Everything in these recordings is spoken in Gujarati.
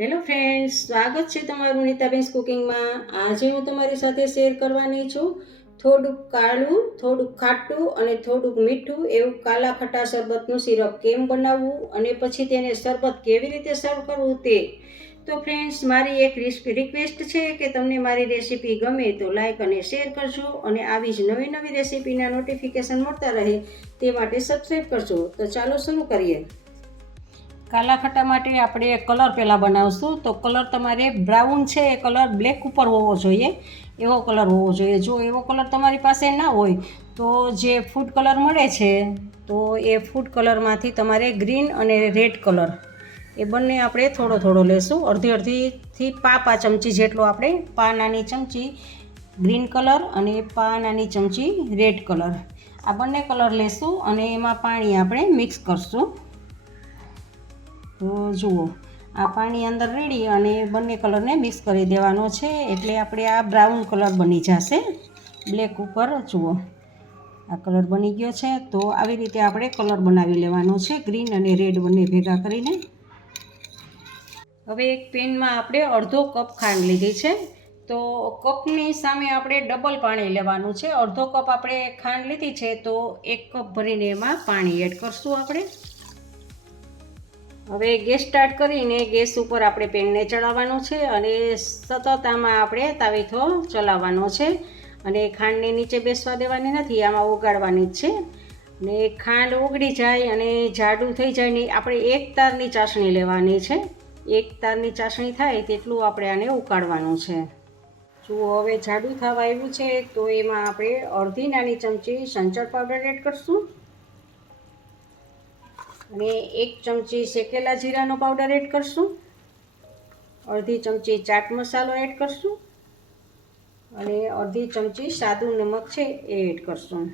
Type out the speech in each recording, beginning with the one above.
હેલો ફ્રેન્ડ્સ, સ્વાગત છે તમારું નીતાબેન્સ કુકિંગમાં। આજે હું તમારી સાથે શેર કરવાની છું થોડુંક કાળું, થોડુંક ખાટું અને થોડુંક મીઠું એવું કાલા ખટા શરબતનું સિરપ કેમ બનાવવું અને પછી તેને શરબત કેવી રીતે સર્વ કરવું તે। તો ફ્રેન્ડ્સ, મારી એક રિક્વેસ્ટ છે કે તમને મારી રેસીપી ગમે તો લાઈક અને શેર કરજો અને આવી જ નવી નવી રેસીપીના નોટિફિકેશન મળતા રહે તે માટે સબસ્ક્રાઈબ કરજો। તો ચાલો શરૂ કરીએ। કાલા ખટ્ટા માટે આપણે કલર પહેલાં બનાવશું। તો કલર તમારે બ્રાઉન છે એ કલર બ્લેક ઉપર હોવો જોઈએ, એવો કલર હોવો જોઈએ। જો એવો કલર તમારી પાસે ના હોય તો જે ફૂડ કલર મળે છે તો એ ફૂડ કલરમાંથી તમારે ગ્રીન અને રેડ કલર એ બંને આપણે થોડો થોડો લેશું। અડધી અડધીથી પા ચમચી જેટલો આપણે નાની ચમચી ગ્રીન કલર અને નાની ચમચી રેડ કલર આ બંને કલર લેશું અને એમાં પાણી આપણે મિક્સ કરશું। તો જુઓ, આ પાણી અંદર રેડી અને બંને કલરને મિક્સ કરી દેવાનો છે, એટલે આપણે આ બ્રાઉન કલર બની જશે બ્લેક ઉપર। જુઓ, આ કલર બની ગયો છે। તો આવી રીતે આપણે કલર બનાવી લેવાનો છે, ગ્રીન અને રેડ બંને ભેગા કરીને। હવે એક પેનમાં આપણે અડધો કપ ખાંડ લીધી છે, તો કપની સામે આપણે ડબલ પાણી લેવાનું છે। અડધો કપ આપણે ખાંડ લીધી છે તો 1 કપ ભરીને એમાં પાણી એડ કરશું આપણે। હવે ગેસ સ્ટાર્ટ કરીને ગેસ ઉપર આપણે પેનને ચડાવવાનું છે અને સતત આમાં આપણે તાવીથો ચલાવવાનો છે અને ખાંડને નીચે બેસવા દેવાની નથી, આમાં ઓગાળવાની જ છે। ને ખાંડ ઓગળી જાય અને જાડું થઈ જાય ને આપણે 1 તારની ચાસણી લેવાની છે। 1 તારની ચાસણી થાય તેટલું આપણે આને ઉકાળવાનું છે। જુઓ, હવે જાડું થવા આવ્યું છે તો એમાં આપણે અડધી નાની ચમચી સંચળ પાવડર એડ કરશું અને 1 ચમચી શેકેલા જીરાનો પાવડર એડ કરશું, અડધી ચમચી ચાટ મસાલો એડ કરશું અને અડધી ચમચી સાદું નમક છે એ એડ કરશું।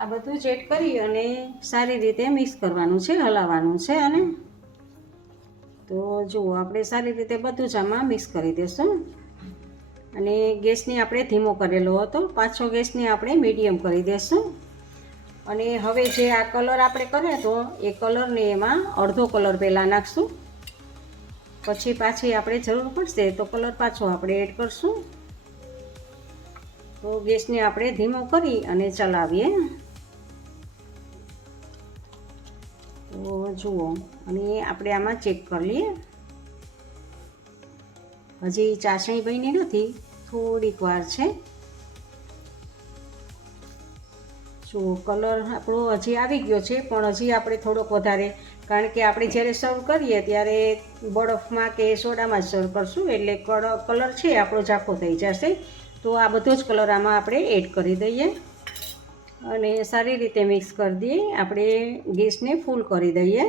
આ બધું જ એડ કરી અને સારી રીતે મિક્સ કરવાનું છે, હલાવવાનું છે આને। તો જુઓ, આપણે સારી રીતે બધું જ આમાં મિક્સ કરી દઈશું અને ગેસને આપણે ધીમો કરેલો હતો, પાછો ગેસને આપણે મીડિયમ કરી દઈશું। અને હવે જે આ કલર આપણે કર્યો હતો એ કલરને એમાં અડધો કલર પહેલાં નાખશું, પછી પાછી આપણે જરૂર પડશે તો કલર પાછો આપણે એડ કરશું। તો ગેસને આપણે ધીમો કરી અને ચલાવીએ। તો જુઓ, અને આપણે આમાં ચેક કરી લઈએ, હજી ચાસણી બની નથી, થોડીક વાર છે। જુઓ, કલર આપણો હજી આવી ગયો છે પણ હજી આપણે થોડોક વધારે, કારણ કે આપણે જ્યારે સર્વ કરીએ ત્યારે બરફમાં કે સોડામાં જ સર્વ કરશું એટલે કલર છે આપણો ઝાંખો થઈ જશે। તો આ બધો જ કલર આમાં આપણે એડ કરી દઈએ અને સારી રીતે મિક્સ કરી દઈએ। આપણે ગેસને ફૂલ કરી દઈએ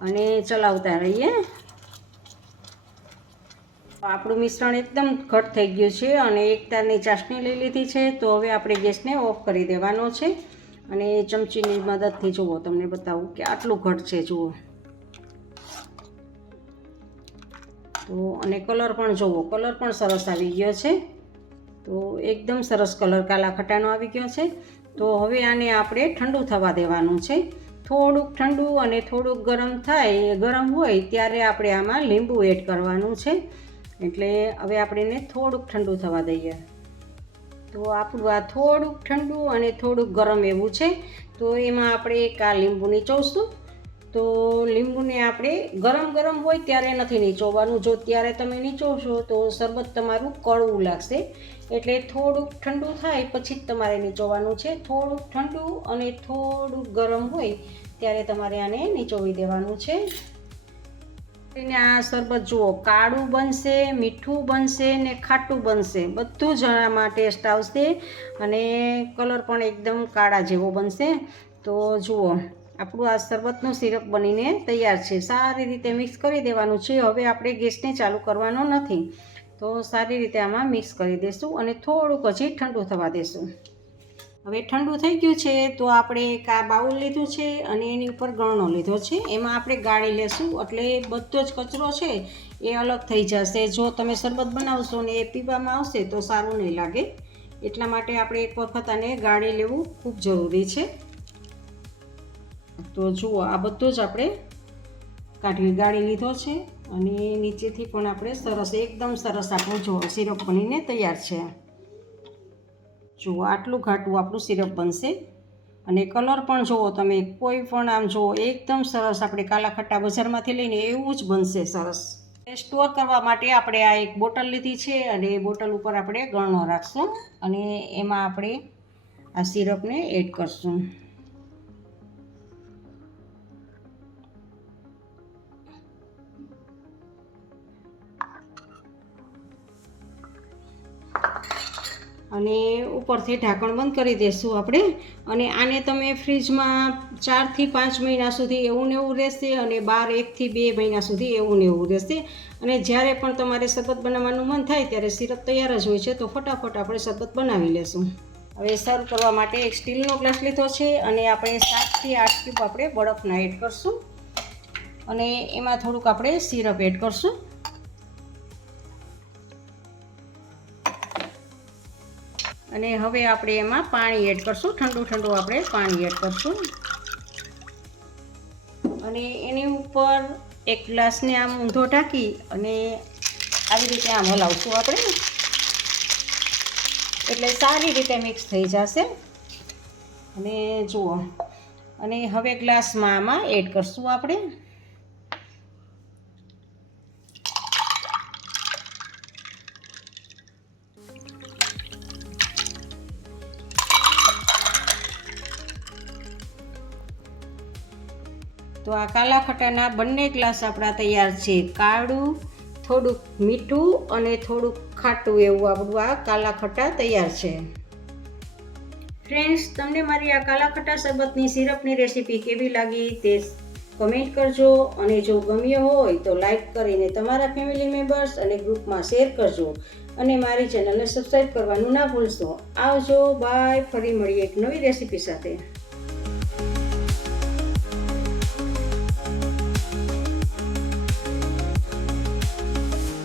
અને ચલાવતા રહીએ। આપણું મિશ્રણ એકદમ ઘટ થઈ ગયું છે અને 1 તારની ચાસણી લઈ લીધી છે, તો હવે આપણે ગેસને ઓફ કરી દેવાનો છે અને ચમચીની મદદથી જુઓ, તમને બતાવું કે આટલું ઘટ છે। જુઓ, તો અને કલર પણ જુઓ, કલર પણ સરસ આવી ગયો છે। તો એકદમ સરસ કલર કાલા ખટાનો આવી ગયો છે। તો હવે આને આપણે ઠંડુ થવા દેવાનું છે। થોડુંક ઠંડુ અને થોડુંક ગરમ થાય, ગરમ હોય ત્યારે આપણે આમાં લીંબુ એડ કરવાનું છે, એટલે હવે આપણે એને થોડુંક ઠંડુ થવા દઈએ। તો આપણું આ થોડુંક ઠંડુ અને થોડુંક ગરમ એવું છે, તો એમાં આપણે એક આ લીંબુ નીચોવશું। તો લીંબુને આપણે ગરમ ગરમ હોય ત્યારે નથી નીચોવવાનું, જો ત્યારે તમે નીચોવશો તો શરબત તમારું કડવું લાગશે, એટલે થોડુંક ઠંડુ થાય પછી જ તમારે નીચોવવાનું છે। થોડુંક ઠંડુ અને થોડુંક ગરમ હોય ત્યારે તમારે આને નીચોવી દેવાનું છે। આ શરબત જુઓ, કાળું બનશે, મીઠું બનશે ને ખાટું બનશે, બધું જ આમાં ટેસ્ટ આવશે અને કલર પણ એકદમ કાળા જેવો બનશે। તો જુઓ, આપણું આ શરબતનું સિરપ બનીને તૈયાર છે। સારી રીતે મિક્સ કરી દેવાનું છે। હવે આપણે ગેસને ચાલુ કરવાનો નથી, તો સારી રીતે આમાં મિક્સ કરી દઈશું અને થોડુંક હજી ઠંડુ થવા દઈશું। હવે ઠંડુ થઈ ગયું છે તો આપણે એક આ બાઉલ લીધું છે અને એની ઉપર ગળણો લીધો છે, એમાં આપણે ગાળી લેશું એટલે બધો જ કચરો છે એ અલગ થઈ જશે। જો તમે શરબત બનાવશો ને એ પીવામાં આવશે તો સારું નહીં લાગે, એટલા માટે આપણે એક વખત આને ગાળી લેવું ખૂબ જરૂરી છે। તો જુઓ, આ બધું જ આપણે કાઢી ગાળી લીધો છે અને નીચેથી પણ આપણે સરસ એકદમ સરસ આપણું જો સિરપ બનીને તૈયાર છે. જુઓ આટલું ઘાટું આપણું સિરપ બનશે અને કલર પણ જુઓ તમે, કોઈ પણ આમ જુઓ એકદમ સરસ આપણે કાલા ખટ્ટા બજારમાંથી લઈને એવું જ બનશે સરસ. સ્ટોર કરવા માટે આપણે આ એક બોટલ લીધી છે અને એ બોટલ ઉપર આપણે ગળણો રાખશું અને એમાં આપણે આ સિરપને એડ કરશું. અને ઉપરથી ઢાંકણ બંધ કરી દઈશું આપણે. અને આને તમે ફ્રીજમાં 4 થી 5 મહિના સુધી એવું ને એવું રહેશે અને 1 થી 2 મહિના સુધી એવું ને એવું રહેશે. અને જ્યારે પણ તમારે શરબત બનાવવાનું મન થાય ત્યારે સિરપ તૈયાર જ હોય છે, તો ફટાફટ આપણે શરબત બનાવી લેશું. હવે સર્વ કરવા માટે એક સ્ટીલનો ગ્લાસ લીધો છે અને આપણે 7 થી 8 ક્યુબ આપણે બરફના એડ કરશું અને એમાં થોડુંક આપણે સિરપ એડ કરશું. અને હવે આપણે એમાં પાણી એડ કરશું, ઠંડુ આપણે પાણી એડ કરશું અને એની ઉપર એક ગ્લાસને આમ ઊંધો ઢાંકી અને આવી રીતે આમ હલાવશું આપણે, એટલે સારી રીતે મિક્સ થઈ જશે. અને જુઓ, અને હવે ગ્લાસમાં આમાં એડ કરશું આપણે. તો આ કાલા ખટાના બંને ગ્લાસ આપણા તૈયાર છે. કાળું, થોડુંક મીઠું અને થોડુંક ખાટું એવું આપણું આ કાલા ખટા તૈયાર છે. ફ્રેન્ડ્સ, તમને મારી આ કાલા ખટા શરબતની સિરપની રેસીપી કેવી લાગી તે કમેન્ટ કરજો અને જો ગમ્યો હોય તો લાઈક કરીને તમારા ફેમિલી મેમ્બર્સ અને ગ્રુપમાં શેર કરજો અને મારી ચેનલને સબસ્ક્રાઈબ કરવાનું ના ભૂલશો. આવજો, બાય. ફરી મળીએ એક નવી રેસીપી સાથે.